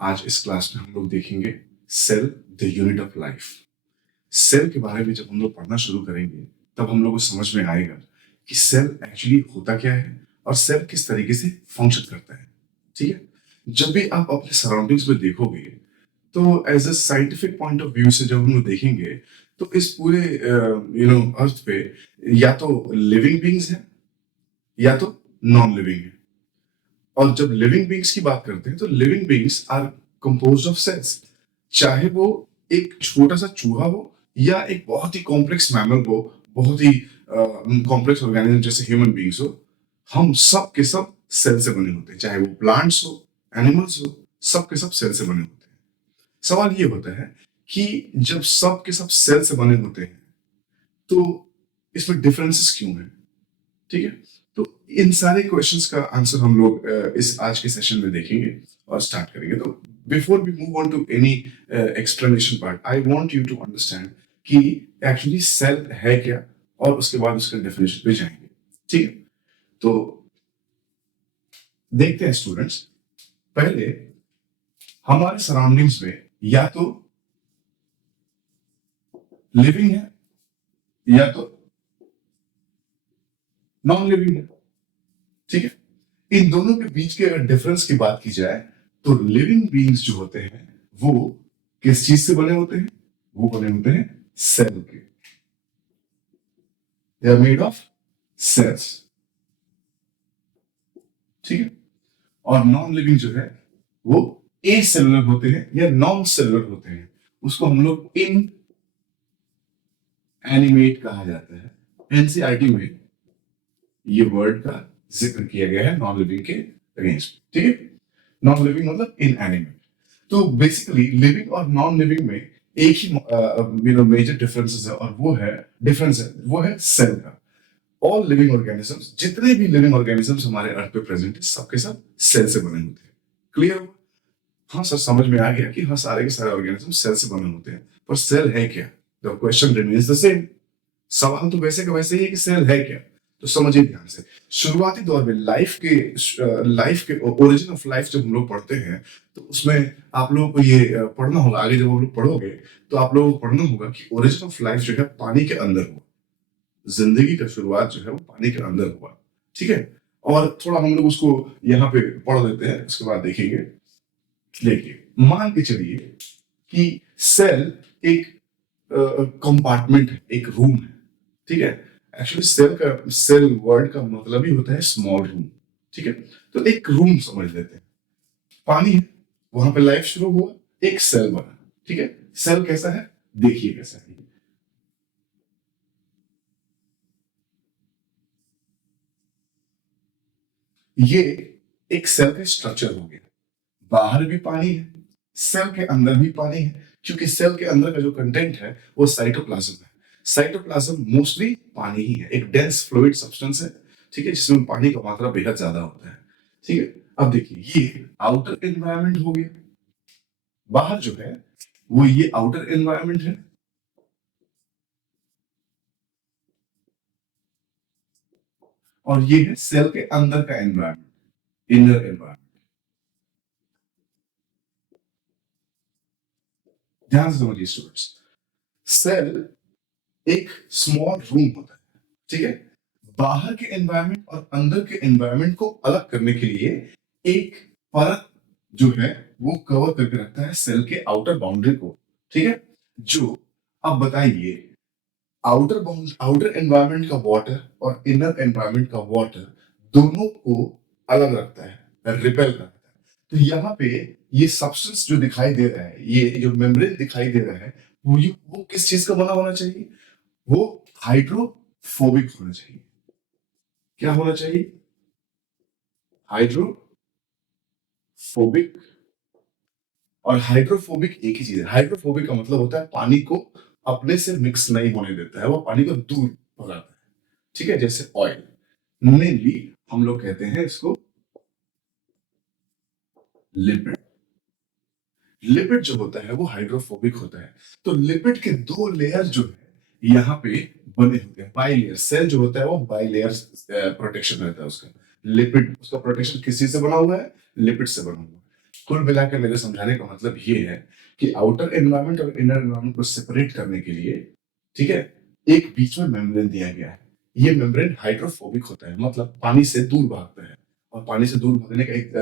आज इस क्लास में हम लोग देखेंगे cell the unit of life. Cell के बारे में जब हम लोग पढ़ना शुरू करेंगे तब हम लोग को समझ में आएगा कि सेल एक्चुअली होता क्या है और सेल किस तरीके से फंक्शन करता है। ठीक है, जब भी आप अपने सराउंडिंग्स में देखोगे तो as a scientific point of view से जब हम लोग देखेंगे तो इस पूरे अर्थ पे या तो लिविंग बींग्स है या तो नॉन लिविंग है। और जब लिविंग बींग्स की बात करते हैं तो living beings are composed of cells, चाहे वो एक छोटा सा चूहा हो या एक बहुत ही कॉम्प्लेक्स मैमल हो, बहुत ही कॉम्प्लेक्स ऑर्गेनिज्म जैसे ह्यूमन बींग्स हो। हम सब के सब सेल से बने होते हैं, चाहे वो प्लांट्स हो, एनिमल्स हो, सब के सब सेल से बने होते हैं। सवाल ये होता है कि जब सब के सब सेल से बने होते हैं तो इसमें डिफरेंसेस क्यों है। ठीक है, तो इन सारे क्वेश्चंस का आंसर हम लोग इस आज के सेशन में देखेंगे और स्टार्ट करेंगे। तो before we move on to any explanation part, I want you to understand कि एक्चुअली सेल है क्या और उसके बाद उसका डेफिनेशन पे जाएंगे। ठीक है, तो देखते हैं स्टूडेंट्स, पहले हमारे सराउंडिंग्स में या तो लिविंग है या तो नॉन लिविंग है। ठीक है, इन दोनों के बीच के अगर डिफरेंस की बात की जाए तो लिविंग बीइंग्स जो होते हैं वो किस चीज से बने होते हैं? वो बने होते हैं सेल के। They are made of cells. ठीक है, और नॉन लिविंग जो है वो ए सेलुलर होते हैं या नॉन सेलुलर होते हैं। उसको हम लोग इन एनिमेट कहा जाता है। एनसीईआरटी में ये वर्ड का जिक्र किया गया है नॉन लिविंग के अगेंस्ट। ठीक है, नॉन लिविंग मतलब इन एनिमेट। तो बेसिकली लिविंग और नॉन लिविंग में एक ही मेजर डिफरेंसेस है और वो है सेल का। ऑल लिविंग ऑर्गेनिजम्स, जितने भी लिविंग ऑर्गेनिजम्स हमारे अर्थ पे प्रेजेंट है, सबके सब सेल से बने होते हैं। क्लियर? हाँ सर, समझ में आ गया कि हाँ सारे के सारे ऑर्गेनिज्म सेल से बने होते हैं, पर सेल है क्या? The question remains the same. सवाल तो वैसे का वैसे ही है कि सेल है क्या। तो समझिए ध्यान से, शुरुआती दौर में लाइफ के ओरिजिन ऑफ लाइफ जब हम लोग पढ़ते हैं तो उसमें आप लोगों को ये पढ़ना होगा। आगे जब आप लोग पढ़ोगे तो आप लोगों को पढ़ना होगा कि ओरिजिन ऑफ लाइफ जो है पानी के अंदर हुआ। जिंदगी का शुरुआत जो है वो पानी के अंदर हुआ। ठीक है, और थोड़ा हम लोग उसको यहाँ पे पढ़ लेते हैं, उसके बाद देखेंगे। देखिए, मान के चलिए कि सेल एक कंपार्टमेंट है, एक रूम है। ठीक है, एक्चुअली सेल वर्ड का मतलब ही होता है स्मॉल रूम। ठीक है, तो एक रूम समझ लेते हैं, पानी है, वहां पे लाइफ शुरू हुआ, एक सेल बना। ठीक है, सेल कैसा है देखिए, कैसा है ये। एक सेल का स्ट्रक्चर हो गया, बाहर भी पानी है, सेल के अंदर भी पानी है, क्योंकि सेल के अंदर का जो कंटेंट है वो साइटोप्लाज्म है। साइटोप्लाज्म मोस्टली पानी ही है, एक डेंस फ्लूइड सब्सटेंस है। ठीक है, जिसमें पानी का मात्रा बेहद ज्यादा होता है। ठीक है, अब देखिए ये आउटर एनवायरनमेंट हो गया, बाहर जो है वो ये आउटर एनवायरनमेंट है। और ये है सेल के अंदर का एनवायरनमेंट, इनर एनवायरनमेंट। ध्यान से समझिए स्टूडेंट्स, सेल एक स्मॉल रूम होता है। ठीक है, बाहर के एनवायरनमेंट और अंदर के एनवायरनमेंट को अलग करने के लिए एक परत जो है वो कवर करके रखता है सेल के आउटर बाउंड्री को। ठीक है, जो अब बताइए, आउटर एनवायरनमेंट का वाटर और इनर एनवायरनमेंट का वाटर दोनों को अलग रखता है, रिपेल करता है। तो यहाँ पे ये सब्सटेंस जो दिखाई दे रहा है, ये जो मेम्ब्रेन दिखाई दे रहा है, वो किस चीज का बना होना चाहिए? वो हाइड्रोफोबिक होना चाहिए। क्या होना चाहिए? हाइड्रोफोबिक। और हाइड्रोफोबिक एक ही चीज है। हाइड्रोफोबिक का मतलब होता है पानी को अपने से मिक्स नहीं होने देता है, वो पानी को दूर भगाता है। ठीक है, जैसे ऑयल, मेनली हम लोग कहते हैं इसको लिपिड। लिपिड जो होता है वो हाइड्रोफोबिक होता है। तो लिपिड के दो लेयर जो है यहाँ पे बने होते हैं, बाई लेयर। सेल जो होता है वो बाई लेयर प्रोटेक्शन रहता है उसका। लिपिड, उसका प्रोटेक्शन किस चीज से बना हुआ है? लिपिड से बना हुआ है। कुल मिलाकर मेरे समझाने का मतलब ये है कि आउटर एनवायरनमेंट और इनर एनवायरनमेंट को सेपरेट करने के लिए, ठीक है, एक बीच में मेम्ब्रेन दिया गया है। ये मेम्ब्रेन हाइड्रोफोबिक होता है, मतलब पानी से दूर भागता है। और पानी से दूर भागने का एक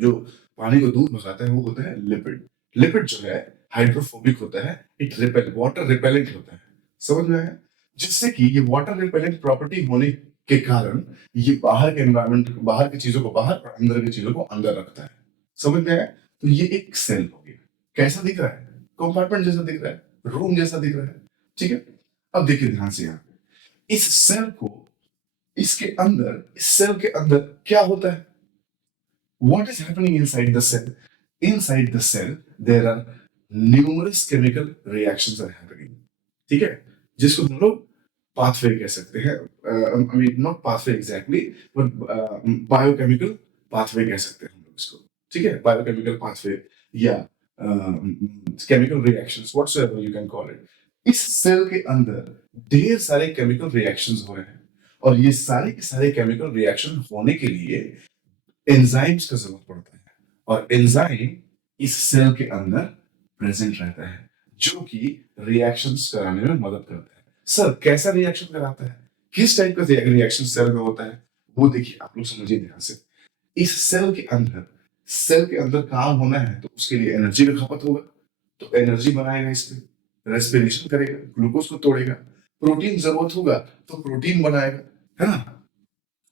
जो पानी को दूर भगाता है वो होता है लिपिड। लिपिड जो है हाइड्रोफोबिक होता है, इट रिपेल वाटर रिपेलेंट होता है। समझ में आया? जिससे कि ये वाटर रिपेलेंट प्रॉपर्टी होने के कारण ये बाहर के एनवायरनमेंट, बाहर की चीजों को बाहर और अंदर की चीजों को अंदर रखता है। समझ में आया? तो ये एक सेल हो गया। कैसा दिख रहा है? कंपार्टमेंट जैसा दिख रहा है, रूम जैसा दिख रहा है। ठीक है, अब देखिए ध्यान से यहाँ इस सेल को, इसके अंदर, इस सेल के अंदर क्या होता है? What is happening inside the cell? Inside the cell, there are numerous chemical reactions are happening. ठीक है, जिसको हम लोग पाथवे कह सकते हैं। I mean not pathway exactly, but biochemical pathway कह सकते हैं हम लोग इसको। ठीक है, बायोकेमिकल पाथवे या chemical reactions, whatsoever you can call it. इस सेल के अंदर ढेर सारे केमिकल रिएक्शंस हो रहे हैं, और ये सारे के सारे केमिकल रिएक्शन होने के लिए एंजाइम्स का जरूरत पड़ता है। और एंजाइम इस सेल के अंदर प्रेजेंट रहता है, जो कि रिएक्शंस कराने में मदद करता है। सर कैसा रिएक्शन कराता है, किस टाइप का रिएक्शन सेल में होता है, वो देखिए आप लोग समझिए ध्यान से। इस सेल के अंदर, सेल के अंदर काम होना है तो उसके लिए एनर्जी का खपत होगा, तो एनर्जी बनाएगा, इसमें रेस्पिरेशन करेगा, ग्लूकोज को तोड़ेगा। प्रोटीन जरूरत होगा तो प्रोटीन बनाएगा, है ना?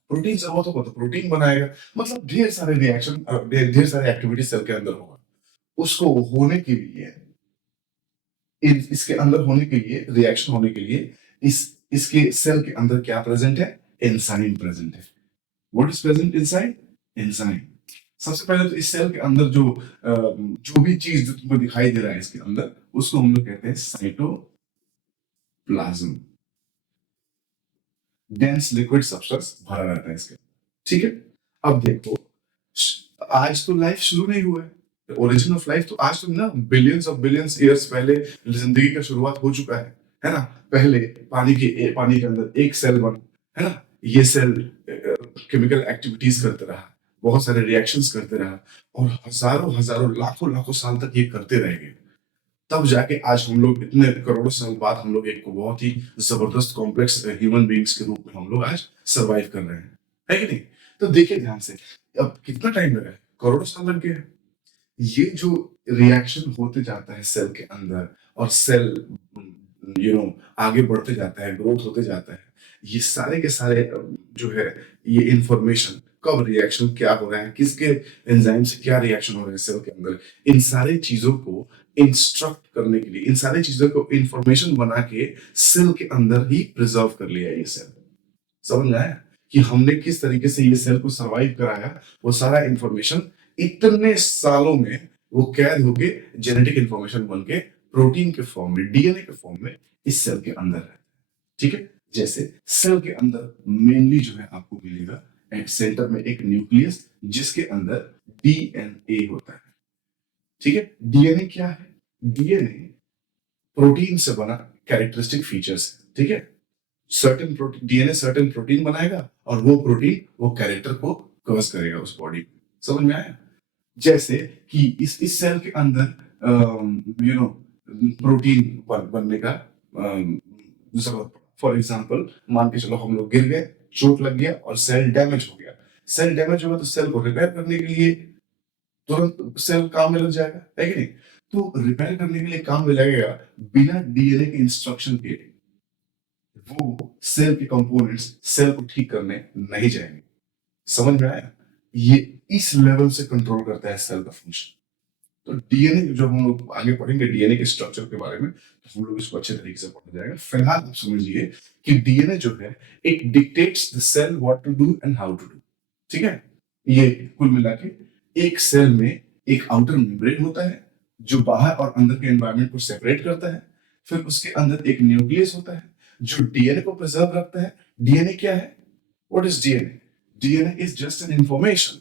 प्रोटीन जरूरत होगा तो प्रोटीन बनाएगा। मतलब ढेर सारे रिएक्शन, ढेर सारे एक्टिविटी सेल के अंदर होगा। उसको होने के लिए, इसके अंदर होने के लिए, रिएक्शन होने के लिए, इसके सेल के अंदर क्या प्रेजेंट है? एंजाइम प्रेजेंट है। What is present inside? Enzyme. सबसे पहले तो इस सेल के अंदर जो भी चीज जो तुमको दिखाई दे रहा है इसके अंदर, उसको हम लोग कहते हैं साइटोप्लाज्म। डेंस लिक्विड सब्सटेंस भरा रहता है इसके, ठीक है। अब देखो, आज तो लाइफ शुरू नहीं हुआ है, ओरिजिन ऑफ लाइफ तो आज तो ना बिलियंस ऑफ बिलियंस ईयर्स पहले जिंदगी का शुरुआत हो चुका है ना? पहले पानी के अंदर एक सेल बना, है ना? ये सेल केमिकल एक्टिविटीज करते रहा, बहुत सारे रिएक्शंस करते रहा, और हजारों हजारों लाखों लाखों साल तक ये करते रहेंगे। तब जाके आज हम लोग इतने करोड़ों साल बाद हम लोग एक बहुत ही जबरदस्त कॉम्प्लेक्स ह्यूमन बीइंग्स के रूप में हम लोग आज सरवाइव कर रहे हैं, है कि नहीं? तो देखिए ध्यान से, अब कितना टाइम लगा है? करोड़ों साल लग गए हैं। ये जो रिएक्शन होते जाता है सेल के अंदर, और सेल आगे बढ़ते जाता है, ग्रोथ होते जाता है, ये सारे के सारे जो है, ये इंफॉर्मेशन कब रिएक्शन क्या हो रहा है, किसके एंजाइम से क्या रिएक्शन हो रहा है सेल के अंदर, इन सारे चीजों को इंस्ट्रक्ट करने के लिए, इन सारी चीजों को इंफॉर्मेशन बना के सेल के अंदर ही प्रिजर्व कर लिया ये सेल। समझ में आया कि हमने किस तरीके से ये सेल को सरवाइव कराया? वो सारा इंफॉर्मेशन इतने सालों में वो कैद होके जेनेटिक इंफॉर्मेशन बन के प्रोटीन के फॉर्म में, डीएनए के फॉर्म में इस सेल के अंदर है। ठीक है, जैसे सेल के अंदर मेनली जो है आपको मिलेगा एट सेंटर में एक न्यूक्लियस, जिसके अंदर डीएनए होता है। ठीक है, डीएनए क्या है? डीएनए प्रोटीन से बना कैरेक्टरिस्टिक फीचर्स है। ठीक है, certain protein, DNA certain protein बनाएगा, और वो प्रोटीन वो कैरेक्टर को कवर्स करेगा उस बॉडी में। समझ में आया? जैसे कि इस सेल के अंदर प्रोटीन बनने का जरूरत, फॉर एग्जांपल मान के चलो हम लोग गिर गए, चोट लग गया और सेल डैमेज हो गया। सेल डैमेज होगा तो सेल को रिपेयर करने के लिए तुरंत सेल काम में लग जाएगा, है कि नहीं? तो रिपेयर करने के लिए काम में लगेगा, बिना डीएनए के इंस्ट्रक्शन के वो सेल के कंपोनेंट्स सेल को ठीक करने नहीं जाएंगे। समझ में आया? ये इस लेवल से कंट्रोल करता है सेल का फंक्शन। तो डीएनए, जो हम लोग आगे पढ़ेंगे डीएनए के स्ट्रक्चर के बारे में, तो हम लोग इसको अच्छे तरीके से पढ़ा जाएगा। फिलहाल आप समझिए कि डीएनए जो है, it dictates the cell what to do and how to do. ठीक है, ये कुल मिला के एक सेल में एक आउटर मेम्ब्रेन होता है जो बाहर और अंदर के एनवायरनमेंट को सेपरेट करता है। फिर उसके अंदर एक न्यूक्लियस होता है जो डीएनए को प्रिजर्व रखता है। डीएनए क्या है? What is DNA? DNA is just an information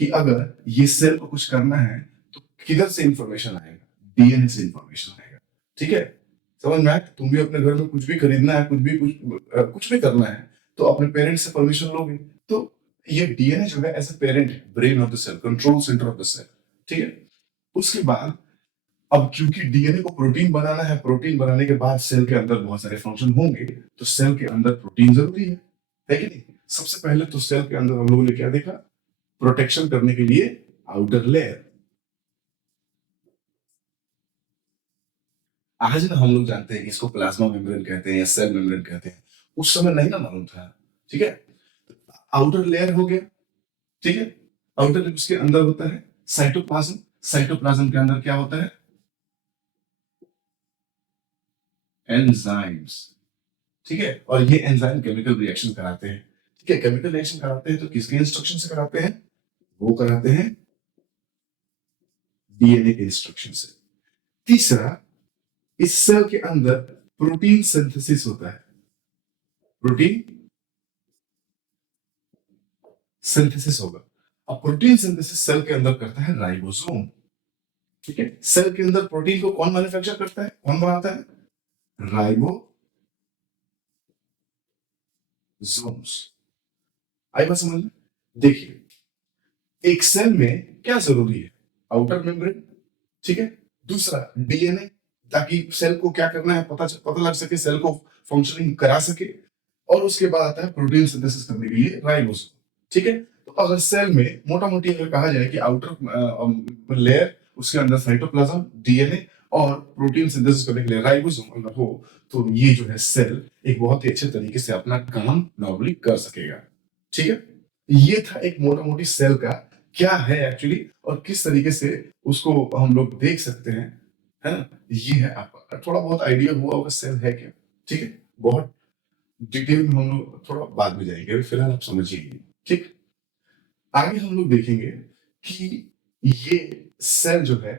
कि अगर ये सेल को कुछ करना है तो किधर से इंफॉर्मेशन आएगा? डीएनए से इंफॉर्मेशन आएगा। ठीक है, समझ में आया? तुम भी अपने घर में कुछ भी खरीदना है, कुछ भी करना है, तो अपने पेरेंट्स से परमिशन लोगे। तो ये डीएनए जो है एज ए पेरेंट है, brain of the cell, control centre of the cell, ठीक है। उसके बाद अब क्योंकि डीएनए को प्रोटीन बनाना है, प्रोटीन बनाने के बाद सेल के अंदर बहुत सारे फंक्शन होंगे, तो सेल के अंदर प्रोटीन जरूरी है कि नहीं। सबसे पहले तो सेल के अंदर हम लोगों ने क्या देखा, प्रोटेक्शन करने के लिए आउटर लेयर। आज ना हम लोग जानते हैं कि इसको प्लाज्मा मेम्ब्रेन कहते हैं या सेल मेम्ब्रेन कहते हैं, उस समय नहीं ना मालूम था, ठीक है। आउटर लेयर हो गया, ठीक है। आउटर लेयर, उसके अंदर होता है साइटोप्लाज्म। साइटोप्लाज्म के अंदर क्या होता है, एंजाइम्स, ठीक है। और ये एंजाइम केमिकल रिएक्शन कराते हैं, ठीक है। केमिकल रिएक्शन कराते हैं तो किसके इंस्ट्रक्शन से कराते हैं, वो कराते हैं डीएनए के इंस्ट्रक्शन से। तीसरा, इस सेल के अंदर प्रोटीन सिंथेसिस होता है, प्रोटीन सिंथेसिस होगा। अब प्रोटीन सिंथेसिस सेल के अंदर करता है राइबोसोम, ठीक है। सेल के अंदर प्रोटीन को कौन मैन्युफैक्चर करता है, कौन बनाता है, राइबोसोम्स। आई बात समझ में। देखिए, एक सेल में क्या जरूरी है, आउटर मेम्ब्रेन, ठीक है। दूसरा डीएनए, ताकि सेल को क्या करना है पता लग सके, सेल को फंक्शनिंग करा सके। और उसके बाद आता है प्रोटीन सिंथेसिस करने के लिए राइबोसोम, ठीक है। तो अगर सेल में मोटा मोटी अगर कहा जाए कि आउटर लेयर, उसके अंदर साइटोप्लाज्म, डीएनए और प्रोटीन सिंथेसिस करने के लिए राइबोसोम अगर हो, तो ये जो है सेल एक बहुत ही अच्छे तरीके से अपना काम नॉर्मली कर सकेगा, ठीक है। ये था एक मोटा मोटी सेल का क्या है एक्चुअली, और किस तरीके से उसको हम लोग देख सकते हैं, है ना। ये है, आपका थोड़ा बहुत आइडिया हुआ होगा सेल है क्या, ठीक है। बहुत डिटेल में हम लोग थोड़ा बाद में जाएंगे, अभी फिलहाल आप समझिए, ठीक। आगे हम लोग देखेंगे कि ये सेल जो है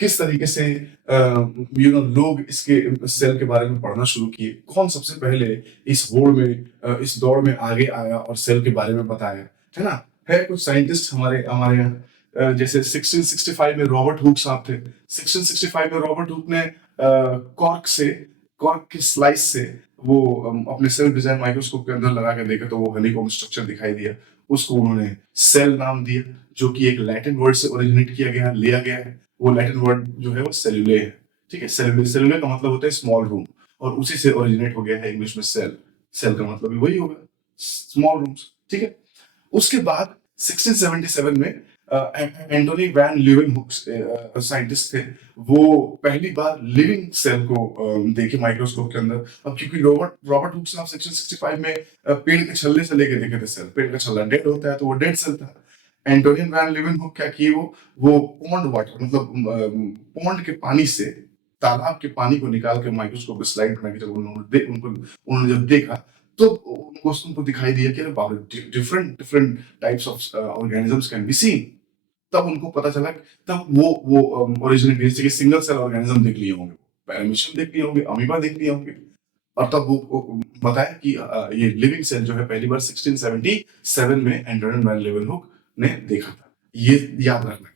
किस तरीके से लोग इसके सेल के बारे में पढ़ना शुरू किए, कौन सबसे पहले इस होड़ में इस दौड़ में आगे आया और सेल के बारे में बताया, है ना। है कुछ साइंटिस्ट हमारे हमारे यहाँ, जैसे 1665 में रॉबर्ट हुक साहब थे। 1665 में रॉबर्ट हुक ने कॉर्क के स्लाइस से वो अपने सेल डिजाइन माइक्रोस्कोप के अंदर लगा के देखा, तो वो हनीकॉम स्ट्रक्चर दिखाई दिया। उसको उन्होंने सेल नाम दिया, जो कि एक लैटिन वर्ड से ओरिजिनेट किया गया, लिया गया है। वो लैटिन वर्ड जो है वो सेलुले है, ठीक है। सेलुले, सेलुले का मतलब होता है स्मॉल रूम, और उसी से ओरिजिनेट हो गया है इंग्लिश में सेल। सेल का मतलब भी वही होगा, स्मॉल रूम्स, ठीक है। उसके बाद 1677 में एंटोनी वैन ल्यूवेनहुक साइंटिस्ट थे, वो पहली बार लिविंग सेल को देखे माइक्रोस्कोप के अंदर। अब क्योंकि रॉबर्ट रॉबर्ट हुक साहब 1665 में पेड़ के छल्ले से लेके देखे थे सेल, पेड़ का छल्ला डेड होता है तो वो डेड सेल था। एंटोनियन वैन ल्यूवेनहुक क्या किए, वो पॉन्ड वाटर, मतलब पॉन्ड के पानी से, तालाब के पानी को निकाल के माइक्रोस्कोप पे स्लाइड बना के जब उन्होंने जब देखा, तो उनको दिखाई दिया कि अरे बाप रे, different different types of organisms can be seen. तब उनको पता चला, तब वो ओरिजिनल जैसे कि सिंगल सेल ऑर्गेनिज्म देख लिए होंगे, पैरामीशियम देख लिए होंगे, अमीबा देख लिए होंगे, और तब वो बताया कि ये लिविंग सेल जो है पहली बार 1677 में एंटोनियन वैन ल्यूवेनहुक ने देखा था। ये याद रखना।